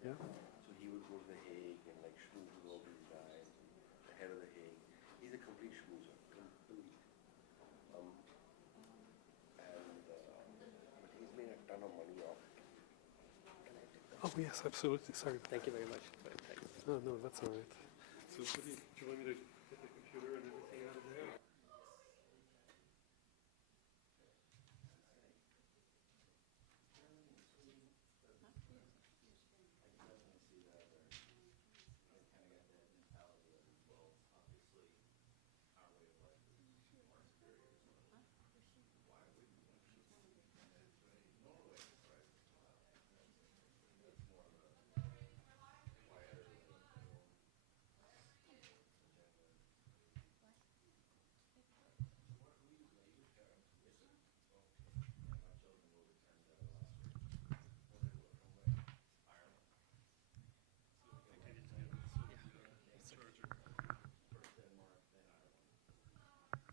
Yeah. So he would go to The Hague and like schmooze with all these guys, the head of The Hague. He's a complete schmoozer, complete. Um, but he's made a ton of money off it. Can I take that? Oh, yes, absolutely. Sorry. Thank you very much. Oh, no, that's all right. So what do you want me to get the computer and everything out of there?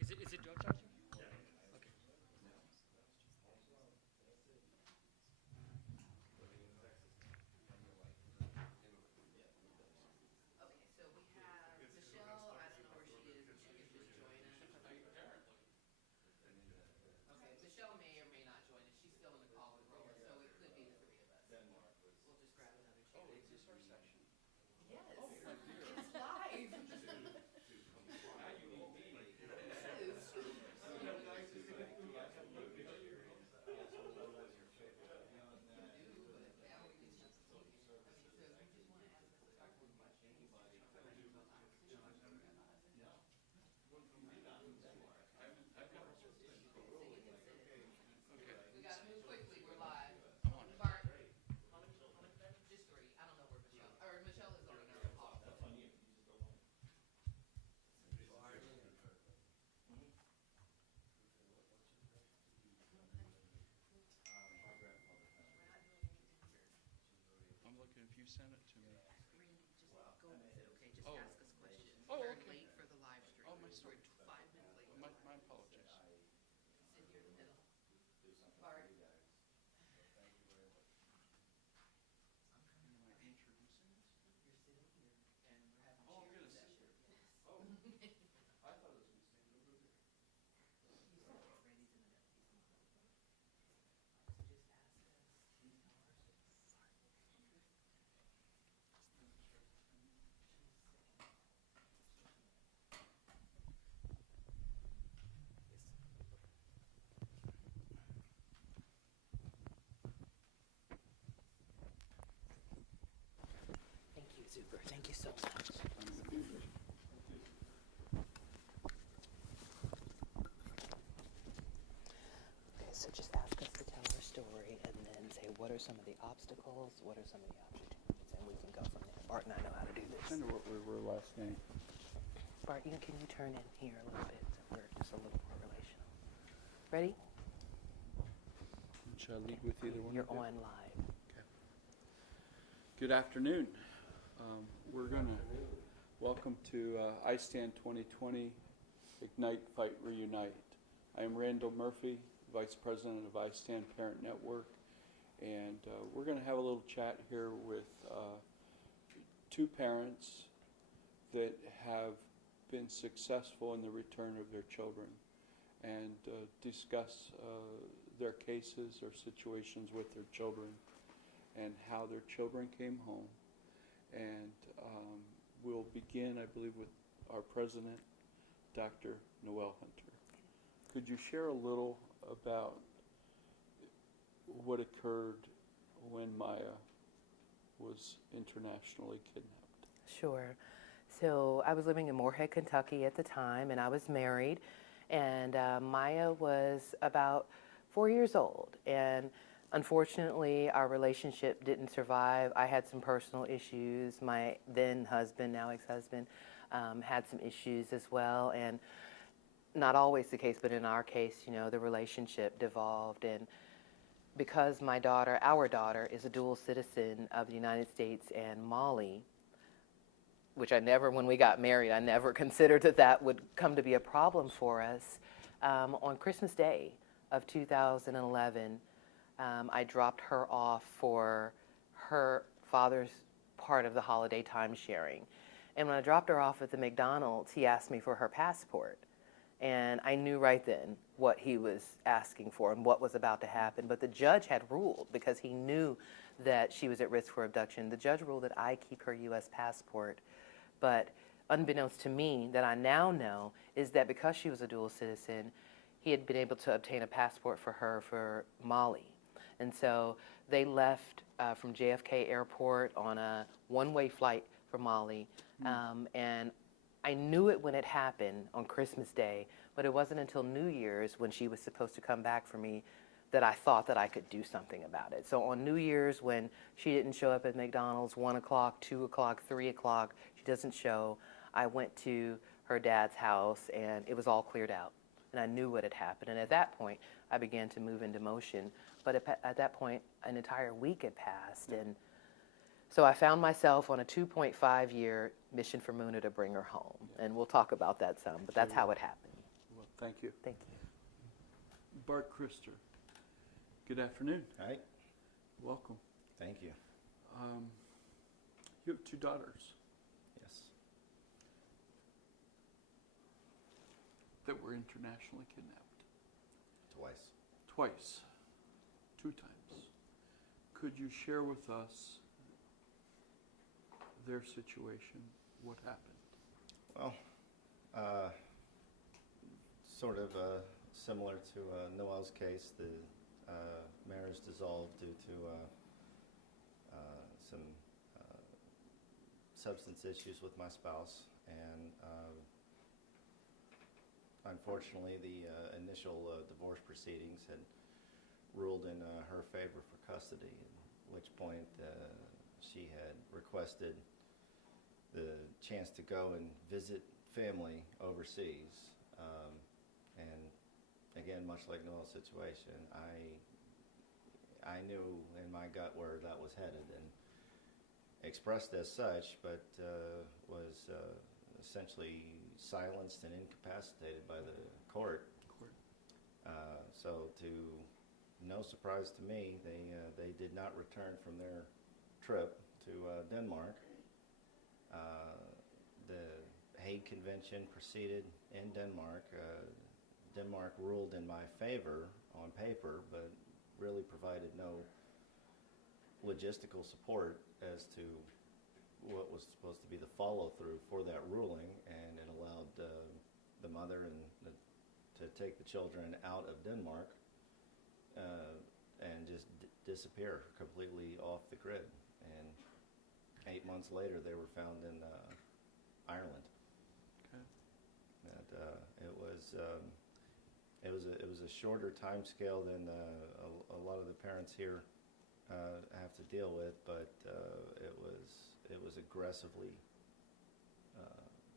Is it your charger? Okay. Okay, so we have Michelle, I don't know where she is, but she can just join us. Okay, Michelle may or may not join us, she's still in the call with Roland, so it could be the three of us. We'll just grab another chair. Oh, is this our section? Yes, it's live. We gotta move quickly, we're live. Bart, just three, I don't know where Michelle, or Michelle is on another call. I'm looking, if you send it to me. Randy, just go with it, okay, just Oh. ask us questions. Oh, We're okay. late for the live stream. Oh, my sorry. We're 5 minutes late. My apologies. Sit here in the middle. Bart. Am I introducing this? You're sitting here, and we're having Oh, I'm cheering gonna sit session. here. Yes. Oh. I thought it was gonna stand over there. You said it, Randy's in the middle, he's in the middle. So just ask us, tell our story. Thank you, Zuber, thank you so much. Okay, so just ask us to tell our story and then say what are some of the obstacles, what are some of the opportunities, and we can go from there. Bart and I know how to do this. Kind of what we were last night. Bart, can you turn in here a little bit so we're just a little more relational? Ready? Shall I lead with either one? You're of you? on live. Okay. Good afternoon. We're going to welcome to iStand 2020 Ignite, Fight, Reunite. I am Randall Murphy, Vice President of iStand Parent Network, and we're going to have a little chat here with two parents that have been successful in the return of their children and discuss their cases or situations with their children and how their children came home. And we'll begin, I believe, with our president, Dr. Noel Hunter. Could you share a little about what occurred when Maya was internationally kidnapped? Sure. So I was living in Moorhead, Kentucky at the time, and I was married. And Maya was about 4 years old. And unfortunately, our relationship didn't survive. I had some personal issues. My then husband, now ex-husband, had some issues as well. And not always the case, but in our case, the relationship devolved. And because our daughter, is a dual citizen of the United States and Mali, which when we got married, I never considered that would come to be a problem for us. On Christmas Day of 2011, I dropped her off father's part of the holiday time sharing. And when I dropped her off at the McDonald's, he asked me for her passport. And I knew right then what he was asking for and what was about to happen. But the judge had ruled, because he knew that she was at risk for abduction, the judge ruled that I keep her U.S. passport. But unbeknownst to me, that I now know, is that because she was a dual citizen, he had been able to obtain a passport for her for Mali. And so they left from JFK Airport on a one-way flight for Mali. And I knew it when it happened on Christmas Day, but it wasn't until New Year's, when she was supposed to come back for me, that I thought that I could do something about it. So on New Year's, when she didn't show up at McDonald's, 1 o'clock, 2 o'clock, 3 o'clock, she doesn't show, I went to her dad's house and it was all cleared out. And I knew what had happened. And at that point, I began to move into motion. But at that point, an entire week had passed. And so I found myself on a 2.5-year mission for Muna to bring her home. And we'll talk about that some, but that's how it happened. Well, thank you. Thank you. Bart Krister, good afternoon. Hi. Welcome. Thank you. You have 2 daughters Yes. that were internationally kidnapped. Twice. Twice. 2 times. Could you share with us their situation? What happened? Well, sort of similar to Noel's case, the marriage dissolved due to some substance issues with my spouse, and unfortunately the initial divorce proceedings had ruled in her favor for custody, at which point she had requested the chance to go and visit family overseas. And again, much like Noel's situation, I knew in my gut where that was headed and expressed as such, but was essentially silenced and incapacitated by the court. So to no surprise to me, they did not return from their trip to Denmark. The Hague Convention proceeded in Denmark. Denmark ruled in my favor on paper, but really provided no logistical support as to what was supposed to be the follow-through for that ruling, and it allowed the mother to take the children out of Denmark and just disappear completely off the grid. And 8 months later, they were found in Ireland. Okay. And it was a shorter time scale than a lot of the parents here have to deal with, but it was aggressively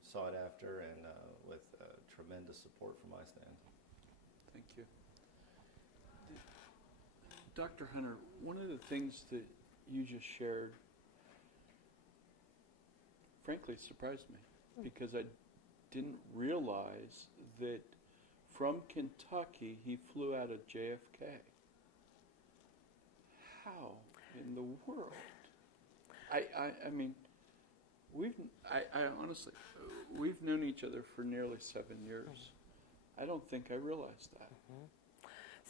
sought after and with tremendous support from iStand. Thank you. Dr. Hunter, one of the things that you just shared, frankly, surprised me, because I didn't realize that from Kentucky he flew out of JFK. How in the world? I mean, I honestly, we've known each other for nearly 7 years. I don't think I realized that.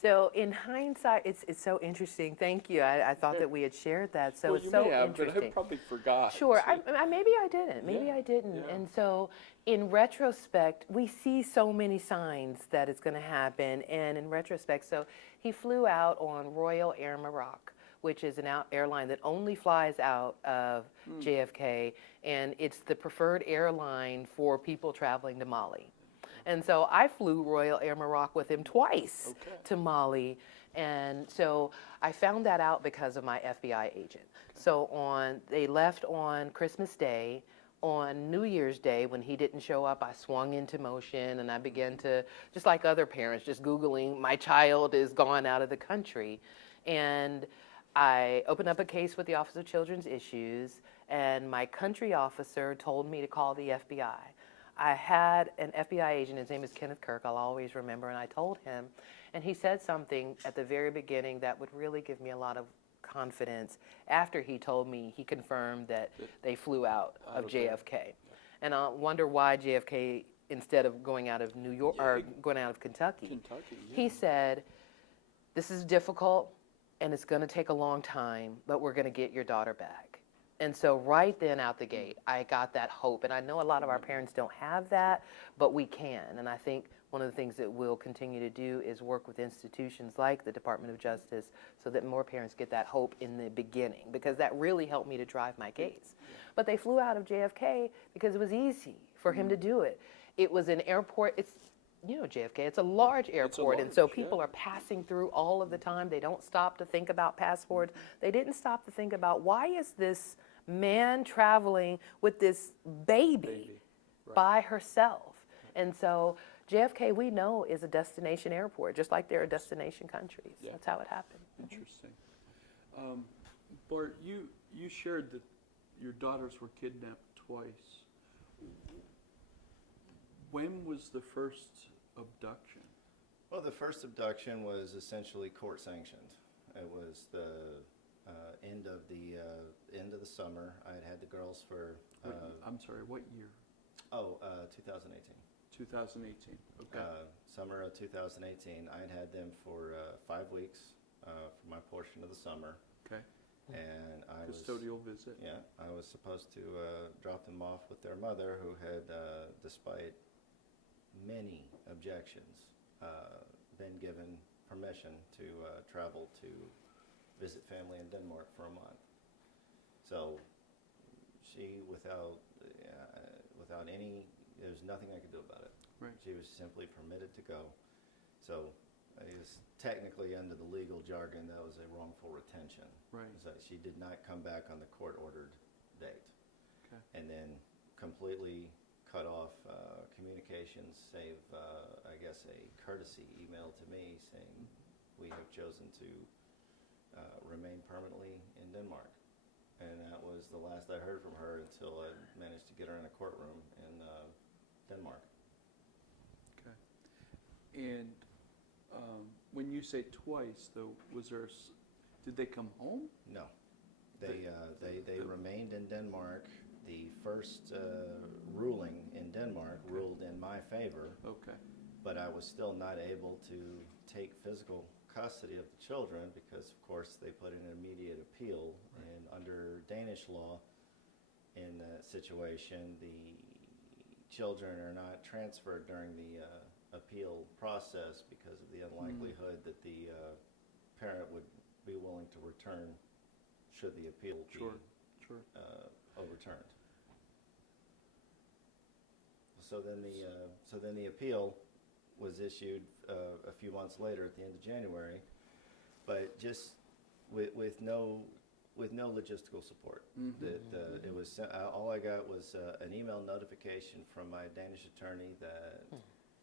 So in hindsight, it's so interesting. Thank you. I thought that we had shared that. So Well, it's you so may have, interesting. but I probably forgot. Sure. Maybe I didn't. Maybe Yeah, I didn't. yeah. And so in retrospect, we see so many signs that it's going to happen. And in retrospect, so he flew out on Royal Air Maroc, which is an airline that only flies out of JFK, and it's the preferred airline for people traveling to Mali. And so I flew Royal Air Maroc with him twice to Mali. And so I found that out because of my FBI agent. So they left on Christmas Day. On New Year's Day, when he didn't show up, I swung into motion and I began to, just like other parents, just Googling, my child is gone out of the country. And I opened up a case with the Office of Children's Issues, and my country officer told me to call the FBI. I had an FBI agent, his name is Kenneth Kirk, I'll always remember, and I told him, and he said something at the very beginning that would really give me a lot of confidence after he told me, he confirmed that they flew out of of there. JFK. And I wonder why JFK, instead of going out of New York, or going out of Kentucky, Kentucky, he said, this is difficult and it's going to take a long time, but we're going to get your daughter back. And so right then out the gate, I got that hope. And I know a lot of our parents don't have that, but we can. And I think one of the things that we'll continue to do is work with institutions like the Department of Justice so that more parents get that hope in the beginning, because that really helped me to drive my case. But they flew out of JFK because it was easy for him to do it. It was an airport. It's, you know, JFK, it's a large airport, and so large, people yeah. are passing through all of the time. They don't stop to think about passports. They didn't stop to think about, why is this man traveling with this baby Right. by herself? And so JFK, we know, is a destination airport, just like there are destination countries. Yeah. That's how it happened. Interesting. Bart, you shared that your daughters were kidnapped twice. When was the first abduction? Well, the first abduction was essentially court sanctioned. It was the end of the summer. I had the girls for. I'm sorry, what year? 2018. 2018. Okay. Summer of 2018. I had them for 5 weeks for my portion of the summer. Okay. And I Custodial visit. Yeah, I was supposed to drop them off with their mother, who had, despite many objections, been given permission to travel to visit family in Denmark for a month. So she, without any, there's nothing I could do about it. Right. She was simply permitted to go. So I guess technically, under the legal jargon, that was a wrongful retention. Right. So she did not come back on the court-ordered date. Okay. And then completely cut off communications, save, I guess, a courtesy email to me saying, we have chosen to remain permanently in Denmark. And that was the last I heard from her until I managed to get her in a courtroom in Denmark. Okay. And when you say twice, though, did they come home? No. They remained in Denmark. The first ruling in Denmark ruled in my favor. Okay. But I was still not able to take physical custody of the children because, of course, they put in an immediate appeal. Right. And under Danish law, in that situation, the children are not transferred during the appeal process because of the unlikelihood that the parent would be willing to return should the appeal be overturned. So then the appeal was issued a few months later at the end of January, but just with no logistical support. It was all I got was an email notification from my Danish attorney that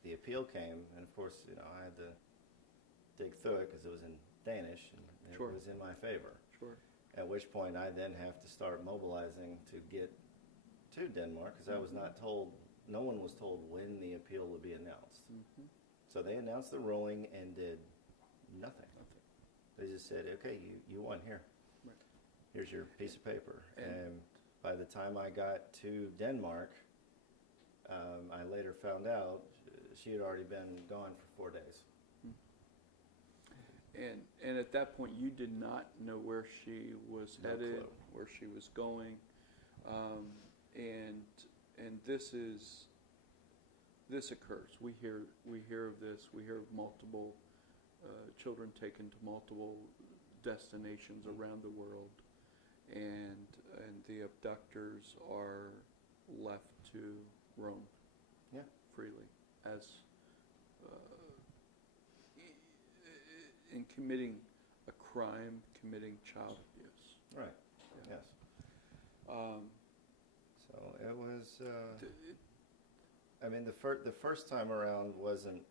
the appeal came, and of course, I had to dig through it because it was in Danish and it was in my favor. Sure. At which point I then have to start mobilizing to get to Denmark because I was not told. No one was told when the appeal would be announced. So they announced the ruling and did nothing. They just said, okay, you won here. Right. Here's your piece of paper. And by the time I got to Denmark, I later found out she had already been gone for 4 days. And at that point, you did not know where she was No headed, clue. where she was going, and this occurs. We hear of this. We hear of multiple children taken to multiple destinations around the world, and the abductors are left to roam freely as in committing a crime, committing child abuse. Right. Yeah. Yes. So it was. I mean, the first time around wasn't.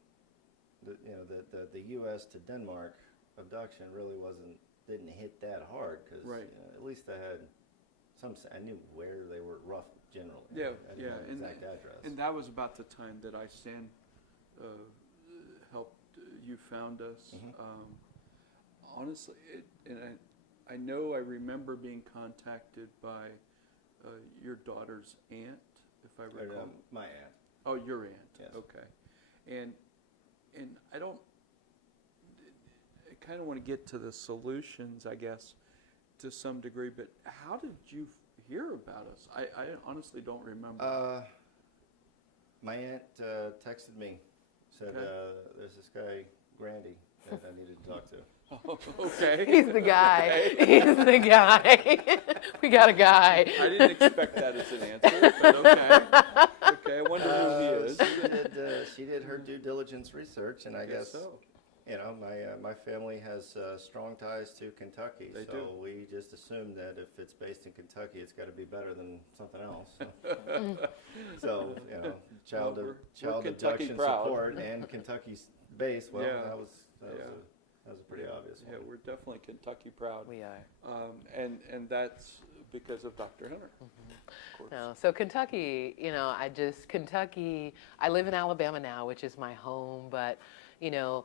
The U.S. to Denmark abduction really didn't hit that hard because at least I had I knew where they were rough generally. Yeah, I didn't know the exact address. And that was about the time that iStand helped you found us. Honestly, I know I remember being contacted by your daughter's aunt, if I recall. My aunt. Oh, your aunt. Yes. Okay. And I don't. I kind of want to get to the solutions, I guess, to some degree. But how did you hear about us? I honestly don't remember. My aunt texted me, said Okay. there's this guy Grandy that I needed to talk to. Oh, okay. He's the guy. He's the guy. We got a guy. I didn't expect that as an answer, but okay. Okay, I wonder who he is. She did her due diligence research, and I guess so. you know my family has strong ties to Kentucky, They so do. we just assumed that if it's based in Kentucky, it's got to be better than something else. So you know, child Kentucky abduction proud. support and Kentucky's base. Well, Yeah. that was Yeah. a pretty obvious Yeah, one. we're definitely Kentucky proud. We are. And that's because of Dr. Hunter. Of course. No, so Kentucky, you know, Kentucky, I live in Alabama now, which is my home, but, you know,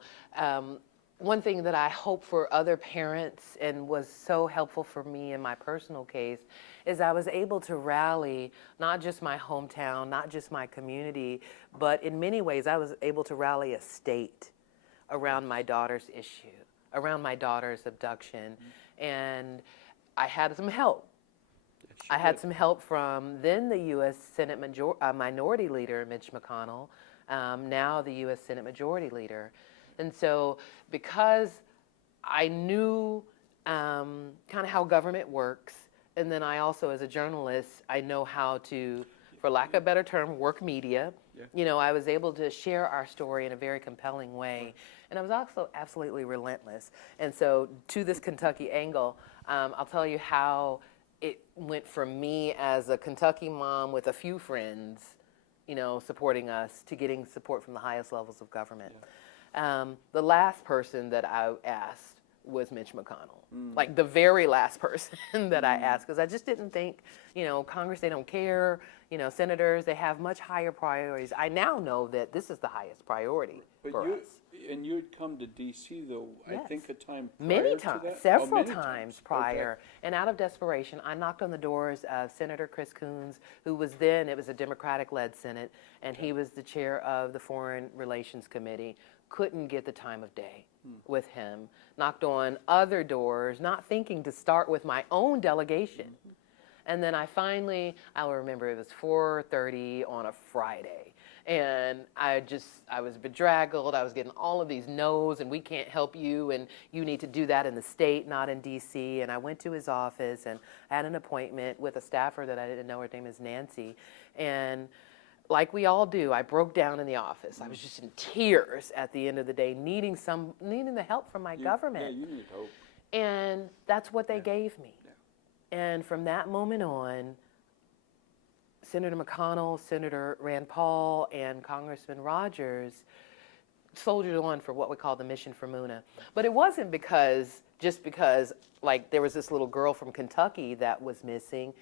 one thing that I hope for other parents and was so helpful for me in my personal case is I was able to rally not just my hometown, not just my community, but in many ways I was able to rally a state around my daughter's issue, around my daughter's abduction, and I had some help. I had some help from then the U.S. Senate Minority Leader, Mitch McConnell, now the U.S. Senate Majority Leader. And so because I knew kind of how government works, and then I also, as a journalist, I know how to, for lack of a better term, work media. Yeah. You know, I was able to share our story in a very compelling way. And I was also absolutely relentless. And so to this Kentucky angle, I'll tell you how it went from me as a Kentucky mom with a few friends, you know, supporting us, to getting support from the highest levels of government. The last person that I asked was Mitch McConnell, like the very last person that I asked, because I just didn't think, you know, Congress, they don't care, you know, senators, they have much higher priorities. I now know that this is the highest priority for us. And you had come to D.C., though, I Yes. think a time prior Many to times, that? several Many times prior. And out of desperation, I knocked on the doors of Senator Chris Coons, who was then, it was a Democratic-led Senate, and he was the chair of the Foreign Relations Committee. Couldn't get the time of day with him. Knocked on other doors, not thinking to start with my own delegation. And then I'll remember it was 4:30 on a Friday. And I was bedraggled. I was getting all of these no's, and we can't help you, and you need to do that in the state, not in D.C. And I went to his office and had an appointment with a staffer that I didn't know. Her name is Nancy. And like we all do, I broke down in the office. I was just in tears at the end of the day, needing the help from my government. Yeah, you need hope. And that's what they gave me. And from that moment on, Senator McConnell, Senator Rand Paul, and Congressman Rogers soldiered on for what we call the Mission for Muna. But it wasn't just because like there was this little girl from Kentucky that was missing.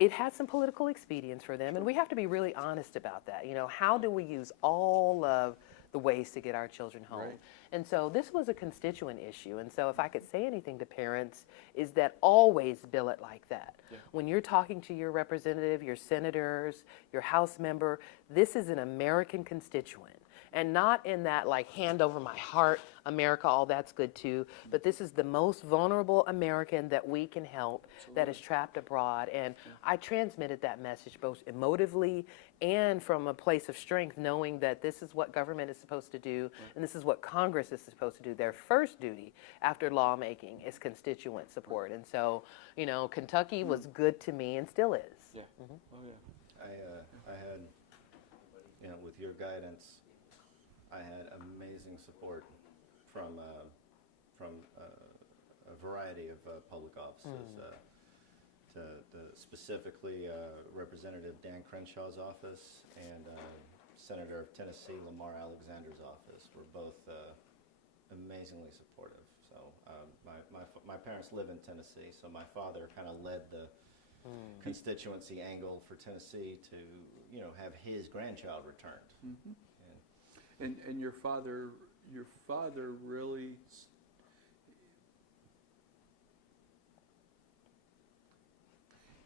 It had some political expedience for them, and we have to be really honest about that. You know, how do we use all of the ways to get our children home? Right. And so this was a constituent issue. And so if I could say anything to parents, is that always bill it like that. Yeah. When you're talking to your representative, your senators, your House member, this is an American constituent. And not in that like hand over my heart, America, all that's good too, but this is the most vulnerable American that we can help that is trapped abroad. And I transmitted that message both emotively and from a place of strength, knowing that this is what government is supposed to do, and this is what Congress is supposed to do. Their first duty after lawmaking is constituent support. And so, you know, Kentucky was good to me and still is. Yeah. Oh, yeah. I had, you know, with your guidance, I had amazing support from a variety of public offices. Specifically, Representative Dan Crenshaw's office and Senator of Tennessee Lamar Alexander's office were both amazingly supportive. So my parents live in Tennessee, so my father kind of led the constituency angle for Tennessee to, you know, have his grandchild returned. Mm-hmm. And your father, really,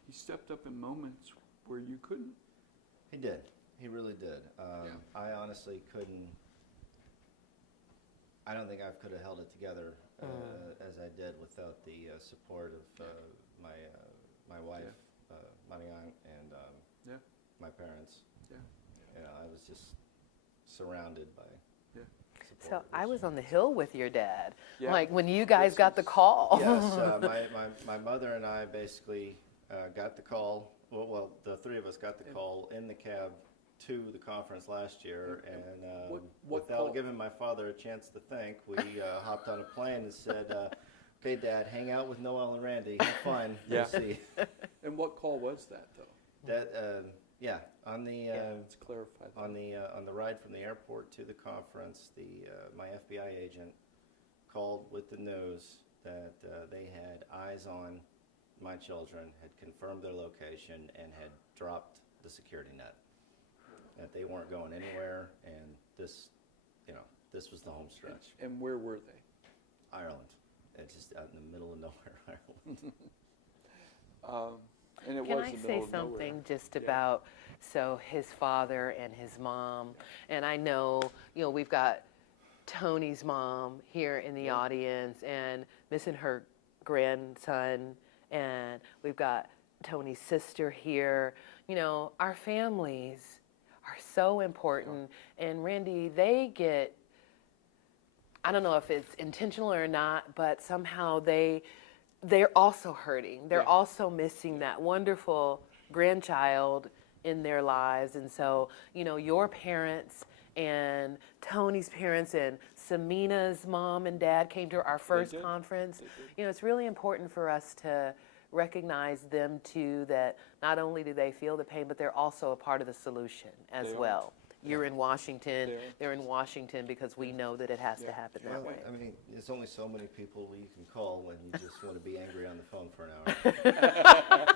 he stepped up in moments where you couldn't. He did. He really did. Yeah. I honestly couldn't. I don't think I could have held it together as I did without the support of my wife, Marianne, and Yeah. my parents. Yeah. You know, I was just surrounded by. Yeah. So I was on the hill with your dad, Yeah. like when you guys got the call. Yes, my mother and I basically got the call. Well, the three of us got the call in the cab to the conference last year, and what without call? giving my father a chance to think, we hopped on a plane and said, "Okay, Dad, hang out with Noel and Randy. Have fun. Yeah. We'll see." And what call was that, though? That on the Let's clarify that. on the ride from the airport to the conference, my FBI agent called with the news that they had eyes on my children, had confirmed their location, and had dropped the security net. That they weren't going anywhere, and this was the home stretch. And where were they? Ireland. It's just out in the middle of nowhere, Ireland. And it Can was I the say middle of something nowhere. just Yeah. about, so his father and his mom, and I know, we've got Tony's mom here in the audience and missing her grandson, and we've got Tony's sister here. Our families are so important, and Randy, they get, I don't know if it's intentional or not, but somehow they're also hurting. They're Yeah. also missing that wonderful grandchild in their lives. And so, your parents and Tony's parents and Samina's mom and dad came to our first did. conference. They did. It's really important for us to recognize them too, that not only do they feel the pain, but they're also a part of the solution as They are. well. You're in Washington, They are. they're in Washington because we know that it has to happen that Well, way. I mean, there's only so many people you can call when you just want to be angry on the phone for an hour.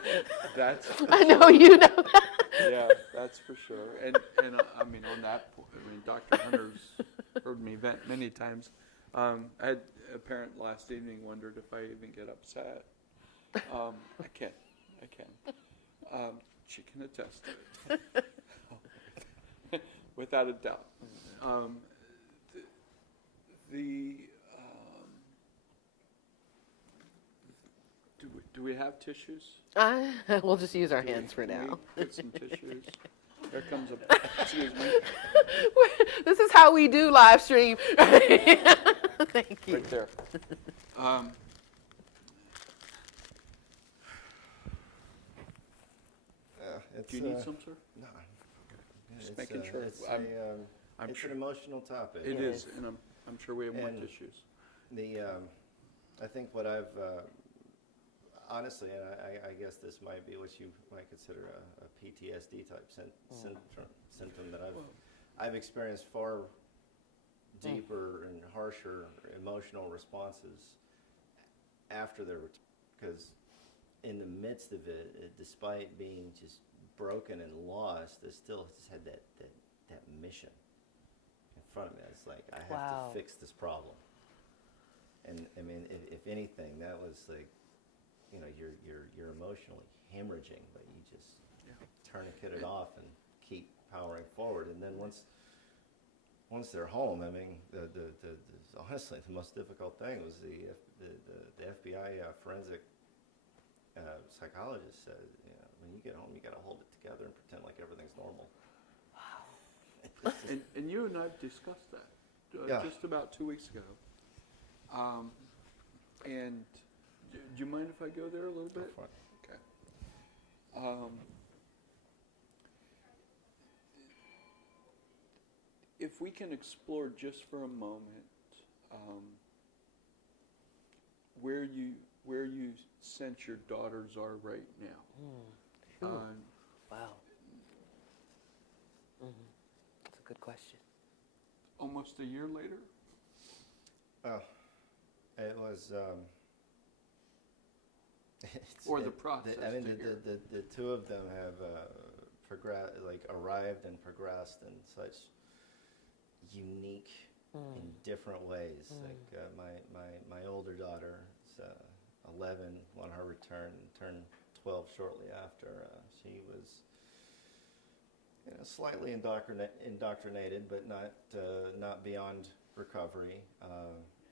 That's I know you know that. yeah, that's for sure. And I mean, on that point, I mean, Dr. Hunter's heard me vent many times. I had a parent last evening wondered if I even get upset. I can. She can attest to it, without a doubt. Do we have tissues? We'll just use our Do we- hands for can now. we get some tissues. There comes a. Excuse me. This is how we do live stream. Thank you. Right there. Do you need some, sir? No. Just It's, making sure. It's, I'm it's sure an emotional topic. it is, and I'm sure we have more And- tissues. I think what I've honestly, and I guess this might be what you might consider a PTSD type symptom that I've experienced far deeper and harsher emotional responses after their return, because in the midst of it, despite being just broken and lost, I still just had that mission in front of me. It's like, I have Wow. to fix this problem. And I mean, if anything, that was like, you're emotionally hemorrhaging, but you just tourniquet it off and keep powering forward. And then once they're home, I mean, honestly, the most difficult thing was the FBI forensic psychologist said, when you get home, you got to hold it together and pretend like everything's normal. Wow. And you and I've discussed that Yeah. just about 2 weeks ago. And do you mind if I go there a little bit? Go for it. Okay. If we can explore just for a moment where you sense your daughters are right now. Wow. That's a good question. Almost a year later. Oh, it was. Or the process I mean, to hear. the two of them have arrived and progressed in such unique, in different ways. Like my older daughter is 11 on her return, turned 12 shortly after. She was slightly indoctrinated, but not beyond recovery.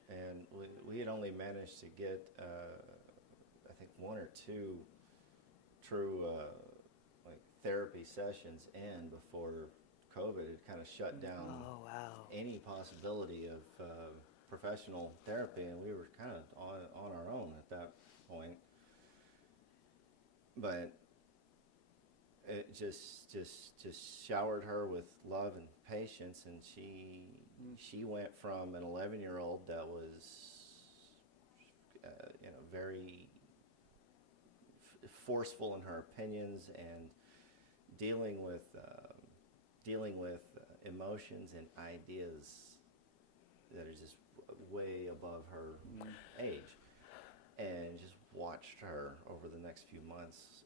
And we had only managed to get, I think, 1 or 2 true like therapy sessions in before COVID had kind of shut down Oh, wow. any possibility of professional therapy, and we were kind of on our own at that point. But it just showered her with love and patience, and she went from an 11-year-old that was very forceful in her opinions and dealing with emotions and ideas that are just way above her age, and just watched her over the next few months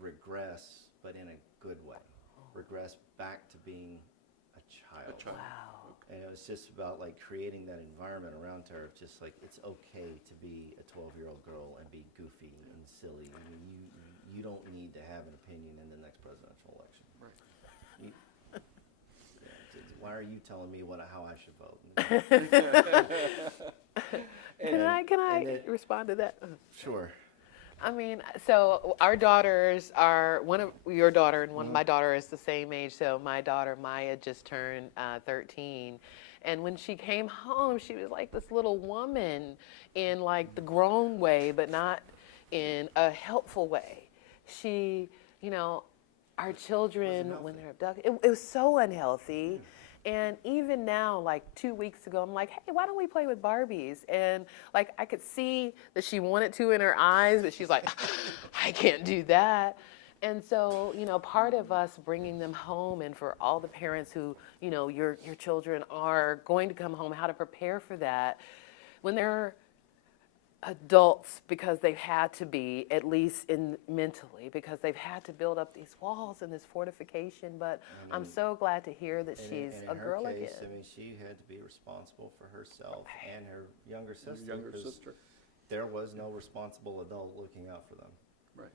regress, but in a good way, regress back to being a child. Wow. And it was just about like creating that environment around her of just like, it's okay to be a 12-year-old girl and be goofy and silly. I mean, you don't need to have an opinion in the next presidential election. Right. Why are you telling me how I should vote? Can I respond to that? Sure. I mean, so our daughters are, one of your daughter and one of my daughter is the same age. So my daughter Maya just turned 13, and when she came home, she was like this little woman in like the grown way, but not in a helpful way. She, our children when they're abducted, it was so unhealthy. And even now, like 2 weeks ago, I'm like, hey, why don't we play with Barbies? And like, I could see that she wanted to in her eyes, but she's like, I can't do that. And so, part of us bringing them home, and for all the parents who, your children are going to come home, how to prepare for that when they're adults, because they've had to be, at least mentally, because they've had to build up these walls and this fortification. But I'm so glad to hear that she's a girl again. I mean, she had to be responsible for herself and her younger sister. There was no responsible adult looking out for them. Right.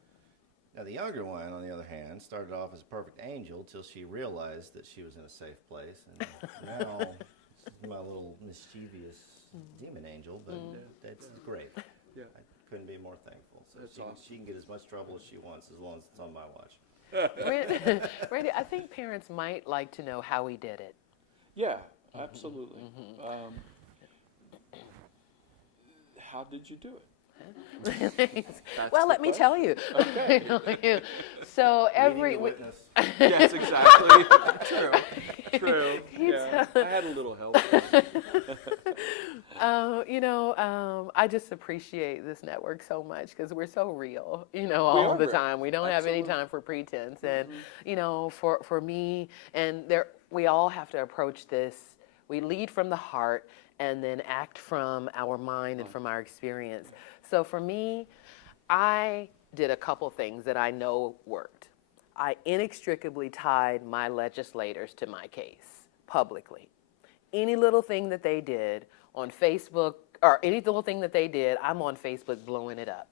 Now, the younger one, on the other hand, started off as a perfect angel till she realized that she was in a safe place. And now, she's my little mischievous demon angel, but that's great. Yeah. I couldn't be more thankful. So That's she, awesome. she can get as much trouble as she wants, as long as it's on my watch. Randy, I think parents might like to know how we did it. Yeah, absolutely. How did you do it? Well, let me tell you. Okay. So Leading every the witness. Yes, exactly. True. Yeah, I had a little help. I just appreciate this network so much because we're so real, all the time. We don't have any time for pretense. And, for me, and we all have to approach this. We lead from the heart and then act from our mind and from our experience. So for me, I did a couple things that I know worked. I inextricably tied my legislators to my case publicly. Any little thing that they did on Facebook, or any little thing that they did, I'm on Facebook blowing it up.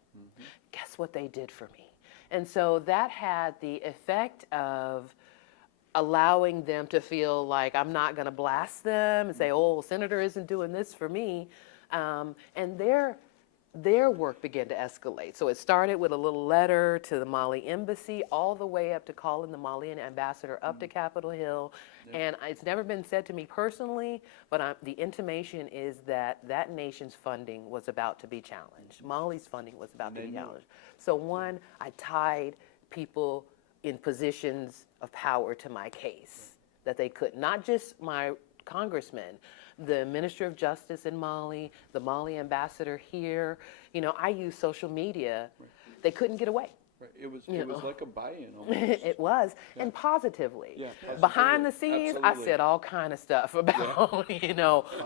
Guess what they did for me? And so that had the effect of allowing them to feel like I'm not going to blast them and say, oh, Senator isn't doing this for me. And their work began to escalate. So it started with a little letter to the Mali embassy, all the way up to calling the Malian ambassador up to Capitol Hill. And it's never been said to me personally, but the intimation is that that nation's funding was about to be challenged. Mali's funding was about to be challenged. So one, I tied people in positions of power to my case, that they could, not just my congressman, the Minister of Justice in Mali, the Mali ambassador here. I use social media. They couldn't get away. Right. It was like a buy-in almost. It was, and positively. Yeah, positively. Behind the scenes, Absolutely. I said all kind of stuff about,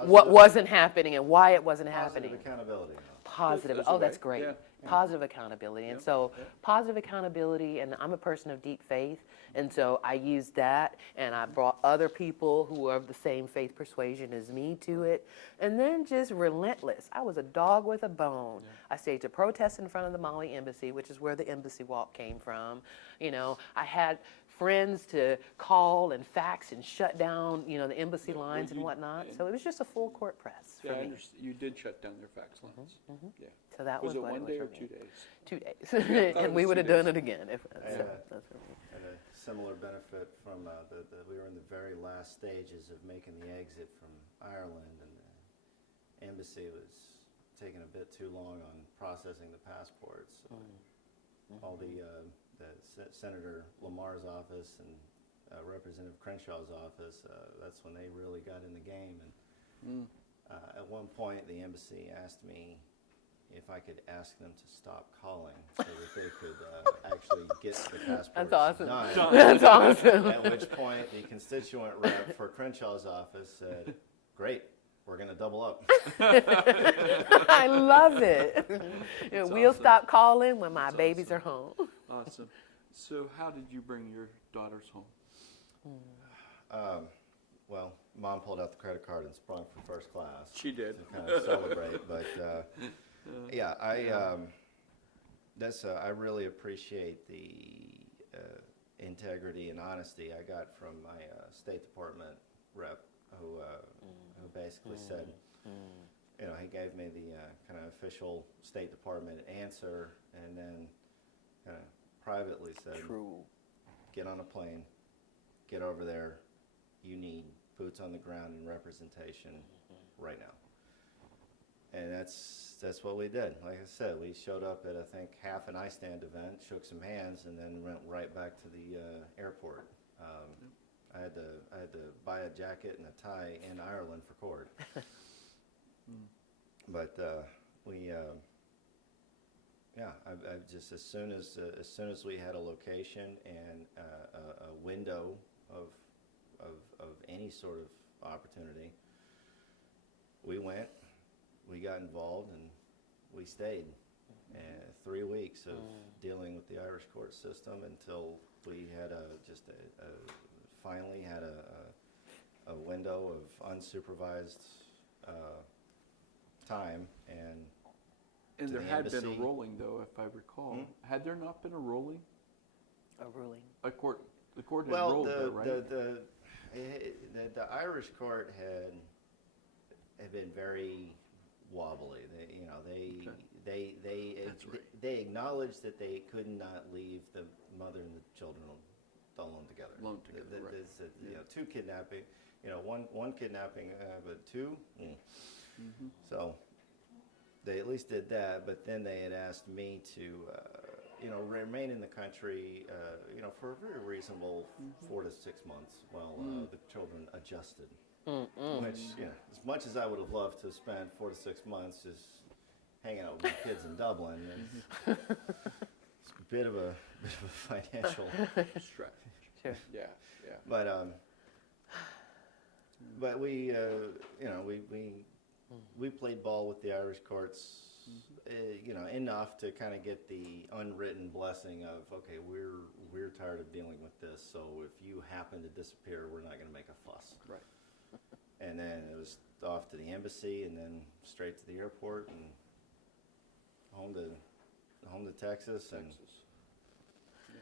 what wasn't happening and why it wasn't Positive happening. accountability. Positive. That's Oh, right. that's great. Yeah. positive accountability. And so positive accountability, and I'm a person of deep faith, and so I used that, and I brought other people who are of the same faith persuasion as me to it, and then just relentless. I was a dog with a bone. I stayed to protest in front of the Mali embassy, which is where the embassy walk came from. You know, I had friends to call and fax and shut down, you know, the embassy lines and whatnot. So it was just a full court press for Yeah, I me. understand. You did shut down their fax lines. Yeah. So that Was was it what one was day for or me. 2 days? 2 days. I thought it And we was would 2 have done days. it again if so Yeah. that's for me. And a similar benefit from we were in the very last stages of making the exit from Ireland, and the embassy was taking a bit too long on processing the passports. So all the Senator Lamar's office and Representative Crenshaw's office, that's when they really got in the game. And at one point, the embassy asked me if I could ask them to stop calling so that they could actually get the passports That's awesome. done. That's awesome. At which point, the constituent rep for Crenshaw's office said, "Great, we're going to double up." I love it. We'll awesome. stop calling when my That's babies awesome. are home. Awesome. So how did you bring your daughters home? Well, Mom pulled out the credit card and sprung for first class. She did. To kind of celebrate, but yeah, I really appreciate the integrity and honesty I got from my State Department rep, who basically said, you know, he gave me the kind of official State Department answer, and then kind of privately said, True. "Get on a plane, get over there. You need boots on the ground and representation right now." And that's what we did. Like I said, we showed up at, I think, half an iStand event, shook some hands, and then went right back to the airport. I had to buy a jacket and a tie in Ireland for court. But I just as soon as we had a location and a window of any sort of opportunity, we went, we got involved, and we stayed. 3 weeks of dealing with the Irish court system until we had finally had a window of unsupervised time, and And to there the had been a embassy. ruling, though, if I recall. Had there not been a ruling? A ruling. The court had well, ruled there, right? the Irish court had been very wobbly. That's right. They acknowledged that they could not leave the mother and the children alone together. Alone together, right. There's two kidnapping, one kidnapping, but two. So they at least did that, but then they had asked me to, remain in the country, for a very reasonable 4 to 6 months while the children adjusted. Which, as much as I would have loved to spend 4 to 6 months just hanging out with my kids in Dublin, it's a bit of a financial Stretch. Sure. Yeah. But we played ball with the Irish courts, enough to kind of get the unwritten blessing of, okay, we're tired of dealing with this, so if you happen to disappear, we're not going to make a fuss. Right. And then it was off to the embassy, and then straight to the airport, and home to Texas.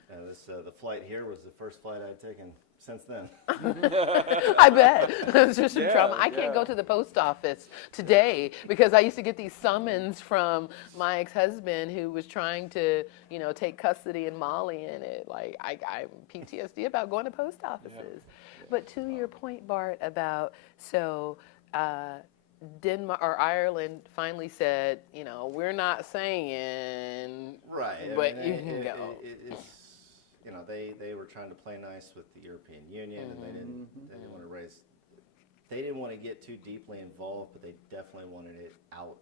And the flight here was the first flight I'd taken since then. I bet. It's just some trauma. I can't go to the post office today because I used to get these summons from my ex-husband who was trying to, take custody in Mali, and I'm PTSD about going to post offices. But to your point, Bart, about Denmark or Ireland finally said, we're not saying, right, but you can go. It's they were trying to play nice with the European Union, and they didn't want to they didn't want to get too deeply involved, but they definitely wanted it out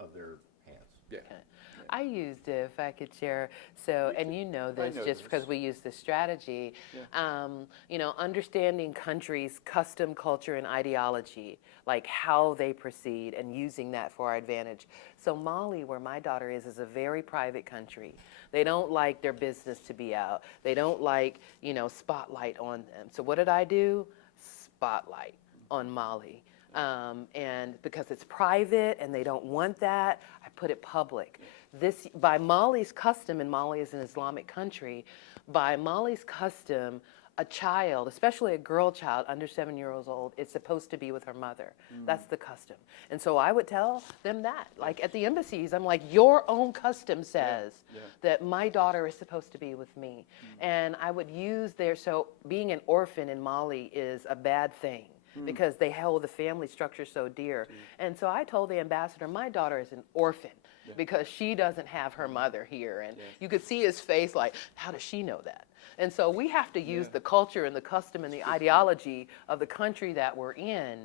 of their hands. Yeah. Okay. I used it, if I could share. So, and you know this know just this. because we use this strategy. Yeah. You know, understanding countries' custom, culture, and ideology, like how they proceed, and using that for our advantage. So Mali, where my daughter is a very private country. They don't like their business to be out. They don't like, you know, spotlight on them. So what did I do? Spotlight on Mali. And because it's private and they don't want that, I put it public. This, by Mali's custom, and Mali is an Islamic country, by Mali's custom, a child, especially a girl child under 7 years old, is supposed to be with her mother. That's the custom. And so I would tell them that. Like at the embassies, I'm like, your own custom says that my daughter is supposed to be with me. And I would use their, so being an orphan in Mali is a bad thing, because they held the family structure so dear. And so I told the ambassador, my daughter is an orphan because she doesn't have her mother here. And you could see his face like, how does she know that? And so we have to use the culture and the custom and the ideology of the country that we're in,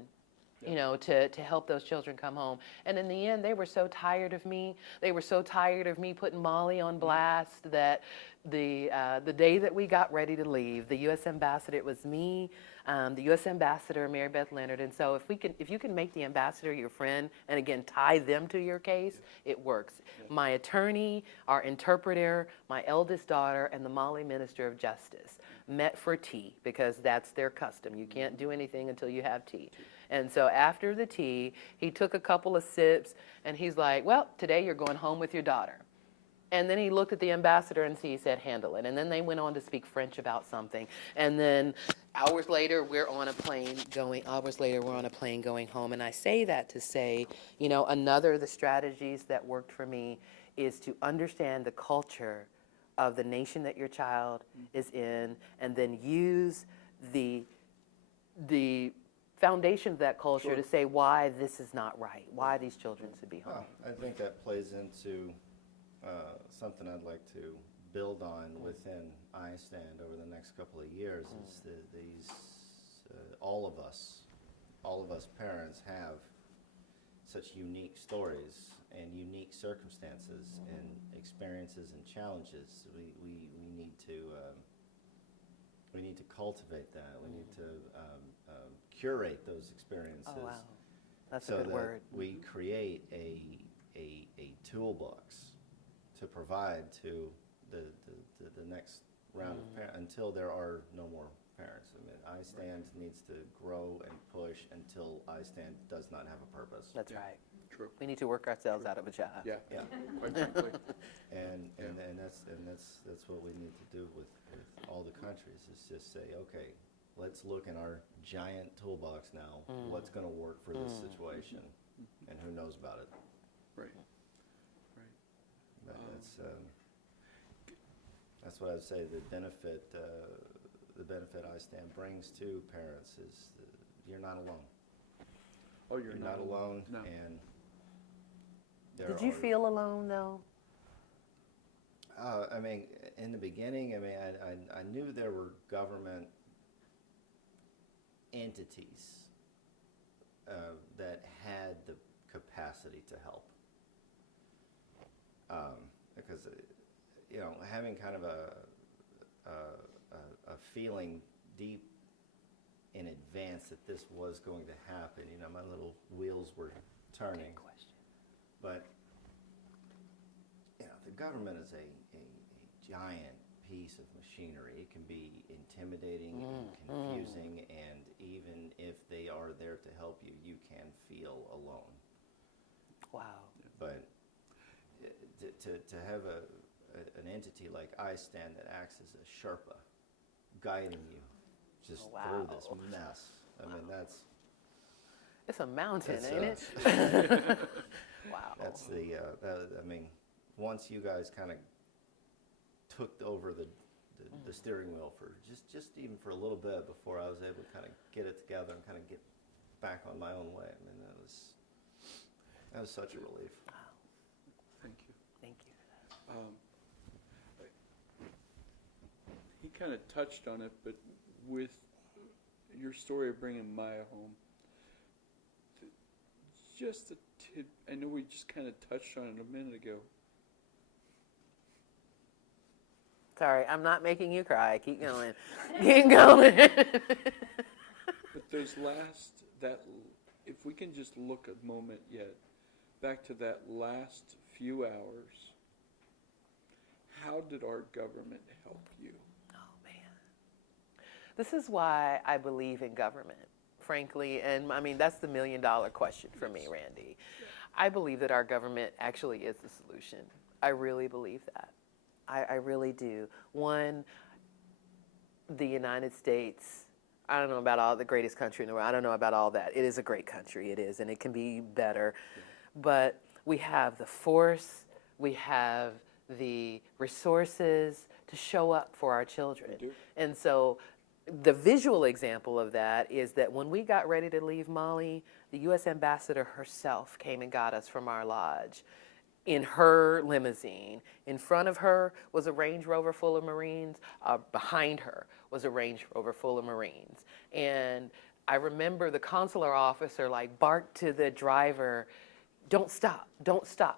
you know, to help those children come home. And in the end, they were so tired of me. They were so tired of me putting Molly on blast that the day that we got ready to leave, the U.S. ambassador, it was me, the U.S. ambassador, Mary Beth Leonard. And so if you can make the ambassador your friend and again tie them to your case, it works. My attorney, our interpreter, my eldest daughter, and the Mali Minister of Justice met for tea because that's their custom. You can't do anything until you have tea. And so after the tea, he took a couple of sips and he's like, well, today you're going home with your daughter. And then he looked at the ambassador and he said, handle it. And then they went on to speak French about something. And then hours later, we're on a plane going home. And I say that to say, you know, another of the strategies that worked for me is to understand the culture of the nation that your child is in, and then use the foundation of that culture to say why this is not right, why these children should be home. I think that plays into something I'd like to build on within iStand over the next couple of years. Is these all of us parents have such unique stories and unique circumstances and experiences and challenges. We need to cultivate that. We need to curate those experiences. Oh, wow. That's so a good that word. we create a toolbox to provide to the next round of parents until there are no more parents. I mean, iStand needs to grow and push until iStand does not have a purpose. That's right. True. We need to work ourselves out of a job. Yeah. Quite frankly. And that's what we need to do with all the countries, is just say, okay, let's look in our giant toolbox now. What's going to work for this situation, and who knows about it? Right. But that's what I would say. The benefit iStand brings to parents is you're not alone. Oh, you're not alone. No. And Did you feel alone though? I mean, in the beginning, I knew there were government entities that had the capacity to help. Because, you know, having kind of a feeling deep in advance that this was going to happen, you know, my little wheels were turning. Good question. But, you know, the government is a giant piece of machinery. It can be intimidating and confusing, and even if they are there to help you, you can feel alone. Wow. But to have an entity like iStand that acts as a Sherpa, guiding you just through this mess. I mean, that's... It's a mountain, ain't it? Wow. That's the, I mean, once you guys kind of took over the steering wheel for just even for a little bit before I was able to kind of get it together and kind of get back on my own way. I mean, that was such a relief. Wow. Thank you. Thank you. He kind of touched on it, but with your story of bringing Maya home, just a I know we just kind of touched on it a minute ago, Sorry, I'm not making you cry. Keep going. Keep going. But those if we can just look a moment yet, back to that last few hours, how did our government help you? Oh, man. This is why I believe in government, frankly. And I mean, that's the $1 million question for me, Randy. I believe that our government actually is the solution. I really believe that. I really do. One, the United States, I don't know about all the greatest country in the world. I don't know about all that. It is a great country. It is, and it can be better. Yeah. But we have the force, we have the resources to show up for our children. We do. And so the visual example of that is that when we got ready to leave Mali, the U.S. ambassador herself came and got us from our lodge in her limousine. In front of her was a Range Rover full of Marines. Behind her was a Range Rover full of Marines. And I remember the consular officer barked to the driver, don't stop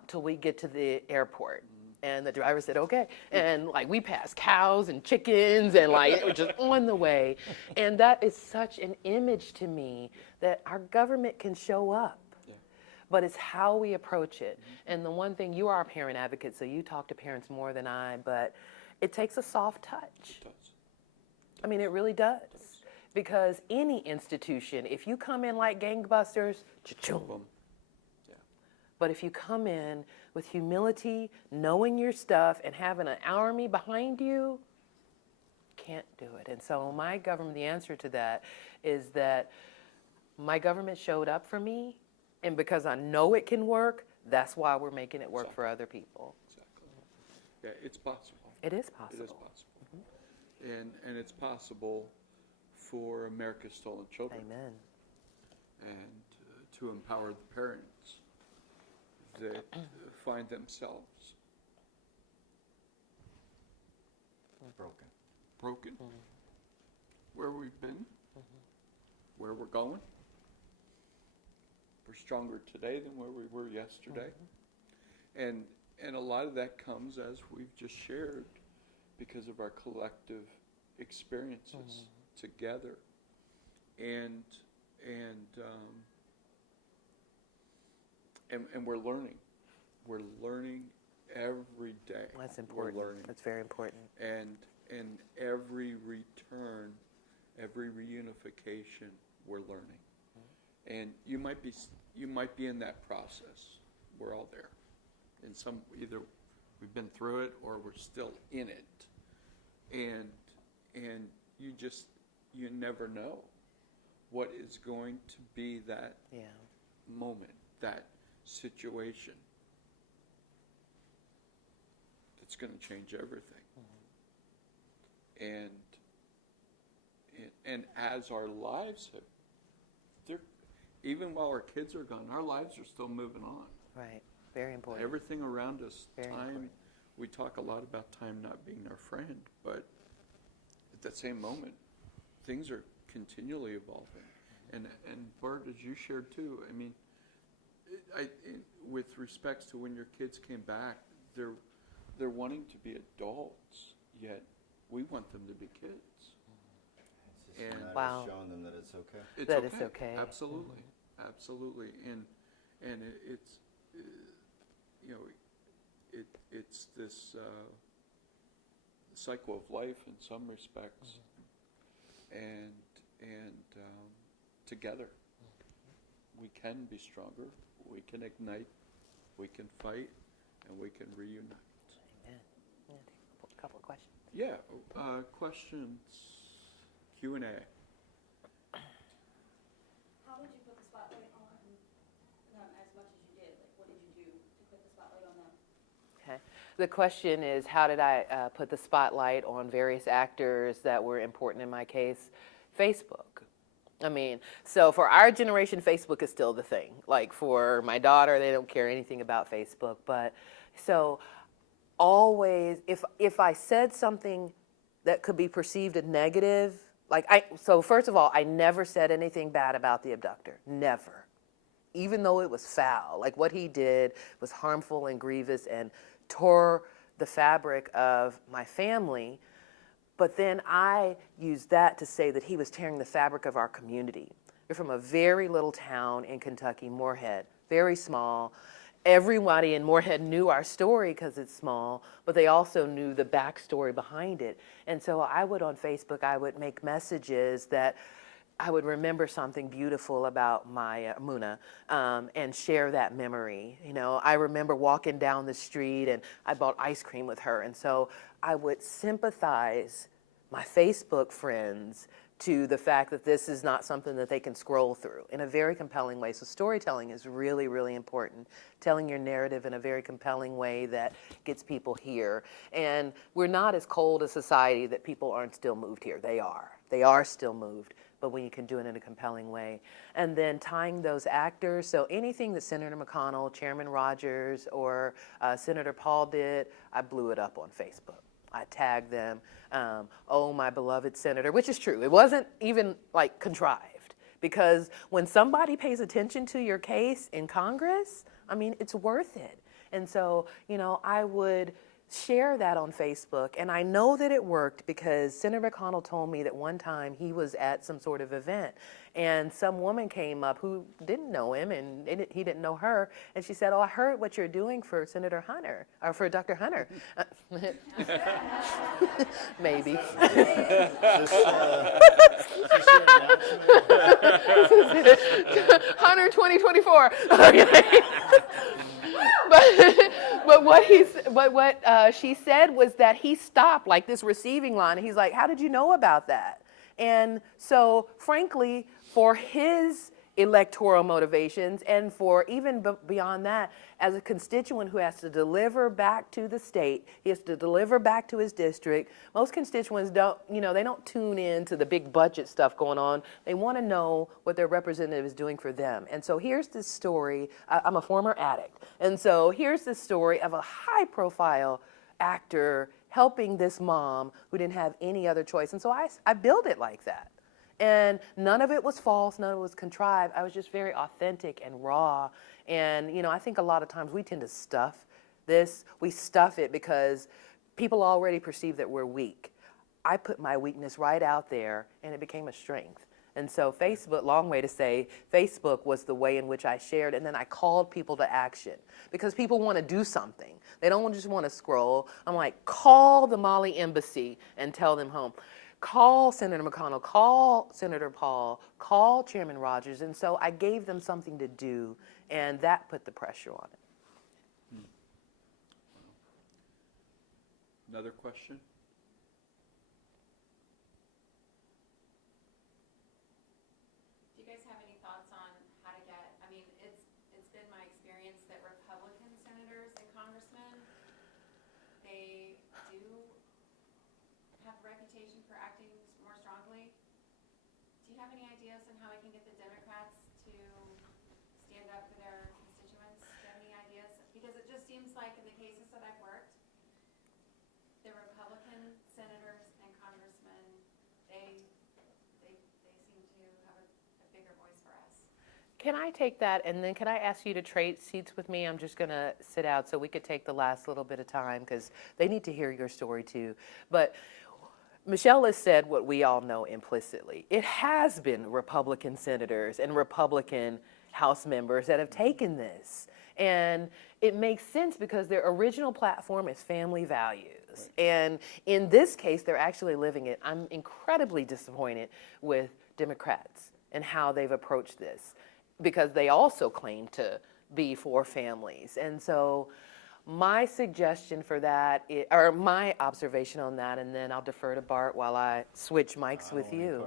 till we get to the airport. And the driver said, okay. And we passed cows and chickens and it was just on the way. And that is such an image to me that our government can show up. But it's how we approach it. And the one thing, you are a parent advocate, so you talk to parents more than I, but it takes a soft touch. It does. I mean, it really does. Because any institution, if you come in like gangbusters, cha-choom. Yeah. But if you come in with humility, knowing your stuff, and having an army behind you, can't do it. And so my government, the answer to that is that my government showed up for me. And because I know it can work, that's why we're making it work for other people. Exactly. Yeah, it's possible. It is possible. It is possible. Mm-hmm. And it's possible for America's stolen children. Amen. And to empower the parents that find themselves broken. Mm-hmm. Where we've been, where we're going. We're stronger today than where we were yesterday. And a lot of that comes, as we've just shared, because of our collective experiences together. And we're learning. We're learning every day. That's important. We're learning. That's very important. And every return, every reunification, we're learning. And you might be in that process. We're all there. In some, either we've been through it or we're still in it. And you never know what is going to be that moment, that situation that's going to change everything. And as our lives have, even while our kids are gone, our lives are still moving on. Right. Very important. Everything around us, Very time, important. We talk a lot about time not being our friend, but at that same moment, things are continually evolving. And Bart, as you shared too, I mean, with respects to when your kids came back, they're wanting to be adults, yet we want them to be kids. It's just a matter Wow. of showing them that it's okay. It's That okay. it's okay. Absolutely, absolutely, and it's it's this cycle of life in some respects, and together we can be stronger. We can ignite. We can fight, and we can reunite. Amen. A couple of questions. Yeah, questions, Q&A. How did you put the spotlight on them as much as you did? What did you do to put the spotlight on them? Okay. The question is, how did I put the spotlight on various actors that were important in my case? Facebook. I mean, so for our generation, Facebook is still the thing. Like for my daughter, they don't care anything about Facebook. But so always, if I said something that could be perceived as negative, so first of all, I never said anything bad about the abductor. Never. Even though it was foul. Like what he did was harmful and grievous and tore the fabric of my family. But then I used that to say that he was tearing the fabric of our community. We're from a very little town in Kentucky, Moorhead, very small. Everybody in Moorhead knew our story because it's small, but they also knew the backstory behind it. And so I would, on Facebook, I would make messages that I would remember something beautiful about my Muna, and share that memory. You know, I remember walking down the street and I bought ice cream with her. And so I would sympathize my Facebook friends to the fact that this is not something that they can scroll through in a very compelling way. So storytelling is really, really important. Telling your narrative in a very compelling way that gets people here. And we're not as cold a society that people aren't still moved here. They are. They are still moved, but when you can do it in a compelling way. And then tying those actors, so anything that Senator McConnell, Chairman Rogers, or Senator Paul did, I blew it up on Facebook. I tagged them, oh, my beloved senator, which is true. It wasn't even like contrived, because when somebody pays attention to your case in Congress, I mean, it's worth it. And so, you know, I would share that on Facebook, and I know that it worked because Senator McConnell told me that one time he was at some sort of event and some woman came up who didn't know him and he didn't know her, and she said, oh, I heard what you're doing for Senator Hunter, or for Dr. Hunter. Maybe. Hunter 2024. But what she said was that he stopped like this receiving line, and he's like, how did you know about that? And so, frankly, for his electoral motivations, and for even beyond that, as a constituent who has to deliver back to the state, he has to deliver back to his district. Most constituents don't, you know, they don't tune in to the big budget stuff going on. They want to know what their representative is doing for them. And so here's this story. I'm a former addict. And so here's this story of a high-profile actor helping this mom who didn't have any other choice. And so I built it like that. And none of it was false, none of it was contrived. I was just very authentic and raw. And, you know, I think a lot of times we tend to stuff this. We stuff it because people already perceive that we're weak. I put my weakness right out there, and it became a strength. And so Facebook, long way to say, Facebook was the way in which I shared, and then I called people to action because people want to do something. They don't just want to scroll. I'm like, call the Mali embassy and tell them home. Call Senator McConnell, call Senator Paul, call Chairman Rogers. And so I gave them something to do, and that put the pressure on it. Another question? Do you guys have any thoughts on how to get, I mean, it's been my experience that Republican senators and congressmen, they do have a reputation for acting more strongly. Do you have any ideas on how we can get the Democrats to stand up for their constituents? Do you have any ideas? Because it just seems like in the cases that I've worked, the Republican senators and congressmen, they seem to have a bigger voice for us. Can I take that, and then can I ask you to trade seats with me? I'm just going to sit out so we could take the last little bit of time because they need to hear your story too. But Michelle has said what we all know implicitly. It has been Republican senators and Republican House members that have taken this. And it makes sense because their original platform is family values. And in this case, they're actually living it. I'm incredibly disappointed with Democrats and how they've approached this because they also claim to be for families. And so my suggestion for that, or my observation on that, and then I'll defer to Bart while I switch mics with you.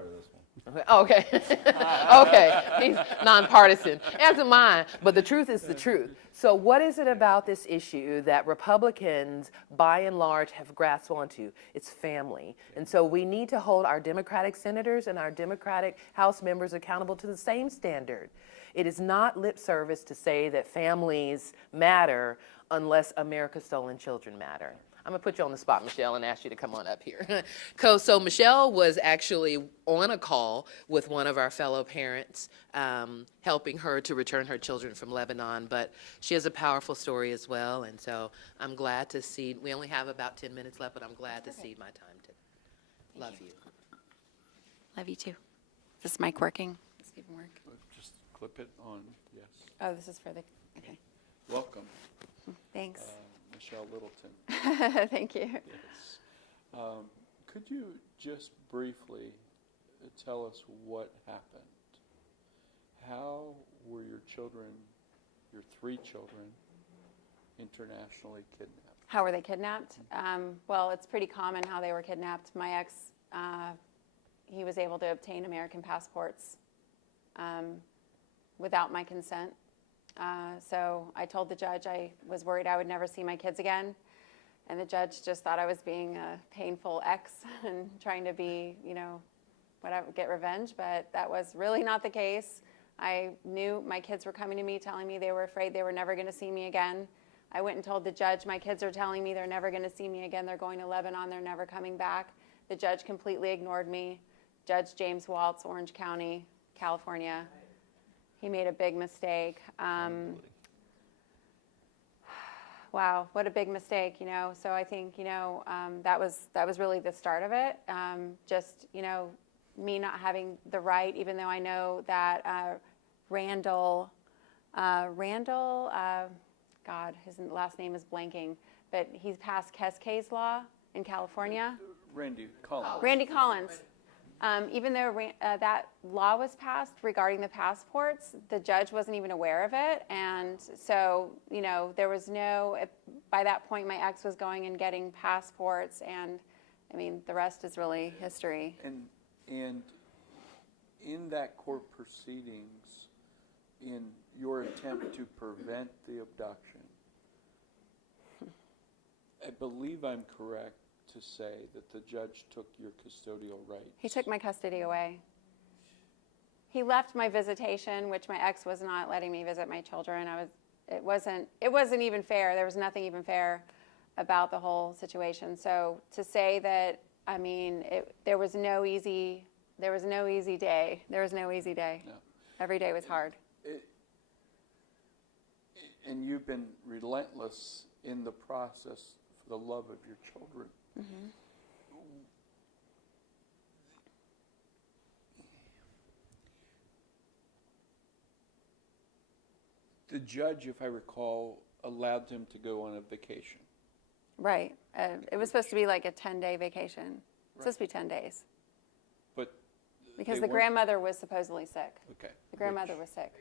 Okay. Okay. He's nonpartisan, as am I, but the truth is the truth. So what is it about this issue that Republicans, by and large, have grasped onto? It's family. And so we need to hold our Democratic senators and our Democratic House members accountable to the same standard. It is not lip service to say that families matter unless America's stolen children matter. I'm gonna put you on the spot, Michelle, and ask you to come on up here. So Michelle was actually on a call with one of our fellow parents, helping her to return her children from Lebanon, but she has a powerful story as well, and so I'm glad to cede, we only have about 10 minutes left, but I'm glad to cede my time to love you. Love you too. Is this mic working? Does it even work? Just clip it on, yes. Oh, this is for the, okay. Welcome, Thanks. Michelle Littleton. Thank you. Yes. Could you just briefly tell us what happened? How were your children, your 3 children, internationally kidnapped? How were they kidnapped? Well, it's pretty common how they were kidnapped. My ex, he was able to obtain American passports without my consent. So I told the judge I was worried I would never see my kids again. And the judge just thought I was being a painful ex and trying to be, whatever, get revenge. But that was really not the case. I knew my kids were coming to me telling me they were afraid they were never going to see me again. I went and told the judge, my kids are telling me they're never going to see me again. They're going to Lebanon. They're never coming back. The judge completely ignored me. Judge James Waltz, Orange County, California. He made a big mistake. Wow, what a big mistake, So I think, that was really the start of it. Just, me not having the right, even though I know that Randall, God, his last name is blanking, but he's passed Cascades law in California. Randy Collins. Randy Collins. Even though that law was passed regarding the passports, the judge wasn't even aware of it. And so, there was by that point, my ex was going and getting passports. And, the rest is really history. And in that court proceedings, in your attempt to prevent the abduction, I believe I'm correct to say that the judge took your custodial rights. He took my custody away. He left my visitation, which my ex was not letting me visit my children. It wasn't even fair. There was nothing even fair about the whole situation. So to say that, there was no easy day. There was no easy day. No. Every day was hard. And you've been relentless in the process for the love of your children. Mm-hmm. The judge, if I recall, allowed him to go on a vacation. Right. It was supposed to be like a 10-day vacation. It's supposed to be 10 days. But because the grandmother was supposedly sick. Okay. The grandmother was sick.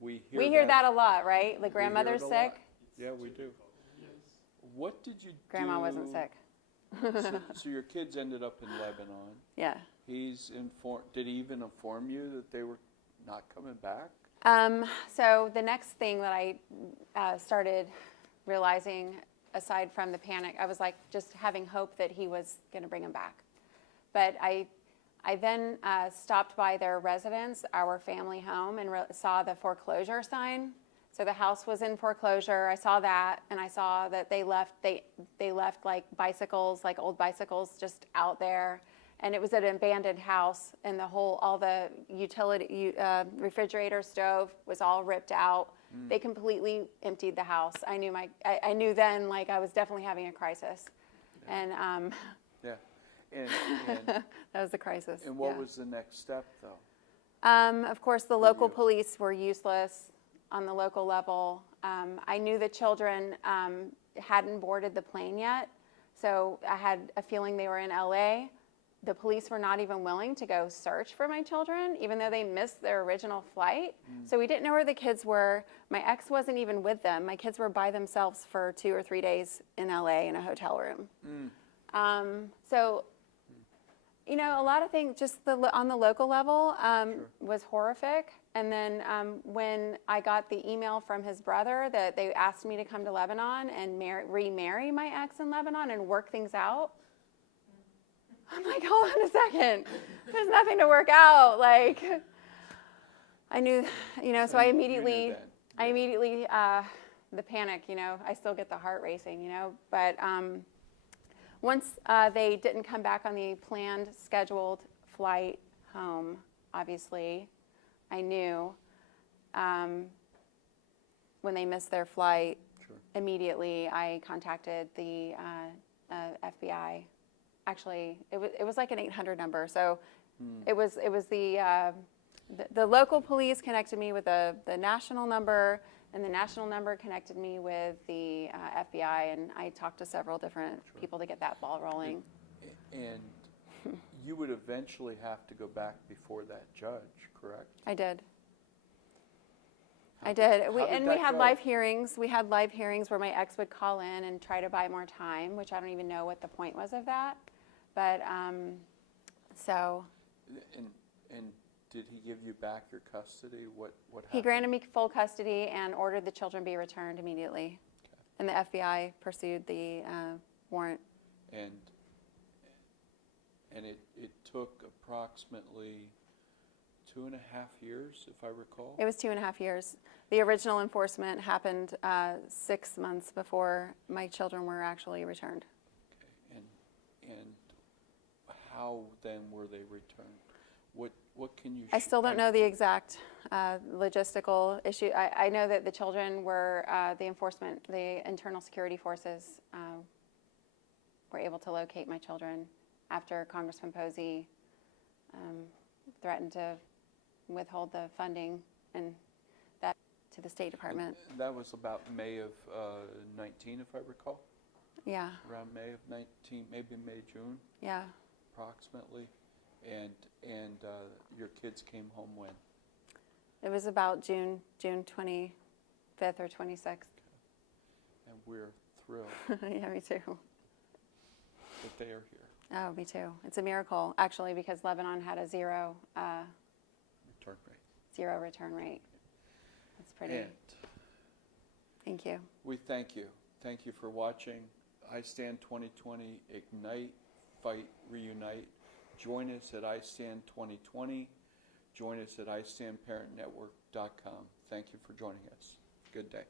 We hear that a lot, right? The grandmother's We hear it a sick. lot. Yeah, we do. What did you do? Grandma wasn't sick. So your kids ended up in Lebanon. Yeah. He's informed. Did he even inform you that they were not coming back? So the next thing that I started realizing, aside from the panic, I was like just having hope that he was going to bring him back. But I then stopped by their residence, our family home, and saw the foreclosure sign. So the house was in foreclosure. I saw that, and I saw that they left like bicycles, like old bicycles, just out there. And it was an abandoned house, and all the utility, refrigerator, stove was all ripped out. They completely emptied the house. I knew then, like, I was definitely having a crisis. And Yeah. And that was the crisis. And what was the next step, though? Of course, the local police were useless on the local level. I knew the children hadn't boarded the plane yet, so I had a feeling they were in LA. The police were not even willing to go search for my children, even though they missed their original flight. So we didn't know where the kids were. My ex wasn't even with them. My kids were by themselves for 2 or 3 days in LA in a hotel room. So, a lot of things just on the local level was horrific. And then when I got the email from his brother that they asked me to come to Lebanon and remarry my ex in Lebanon and work things out, I'm like, hold on a second. There's nothing to work out. Like, I knew, so I immediately the panic, I still get the heart racing, but once they didn't come back on the planned, scheduled flight home, obviously, I knew when they missed their flight, Sure. immediately I contacted the FBI. Actually, it was like an 800 number, so it was the local police connected me with the national number, and the national number connected me with the FBI, and I talked to several different people to get that ball rolling. And you would eventually have to go back before that judge, correct? I did. How I did- did. how We did and that we had go? live hearings. We had live hearings where my ex would call in and try to buy more time, which I don't even know what the point was of that. But so And did he give you back your custody? What happened? he granted me full custody and ordered the children be returned immediately. Okay. And the FBI pursued the warrant. And it took approximately 2.5 years, if I recall. It was 2.5 years. The original enforcement happened 6 months before my children were actually returned. Okay. And how then were they returned? What can you? I still don't know the exact logistical issue. I know that the children were the internal security forces were able to locate my children after Congressman Posey threatened to withhold the funding and that to the State Department. That was about May of 19, if I recall. Yeah, Around May of 19, maybe May, June, yeah. approximately. And your kids came home when? It was about June 25th or 26th. And we're thrilled Yeah, me too. that they are here. Oh, me too. It's a miracle, actually, because Lebanon had a zero return rate. That's pretty. And Thank you. we thank you. Thank you for watching iStand 2020 Ignite, Fight, Reunite. Join us at iStand 2020. Join us at iStandParentNetwork.com. Thank you for joining us. Good day.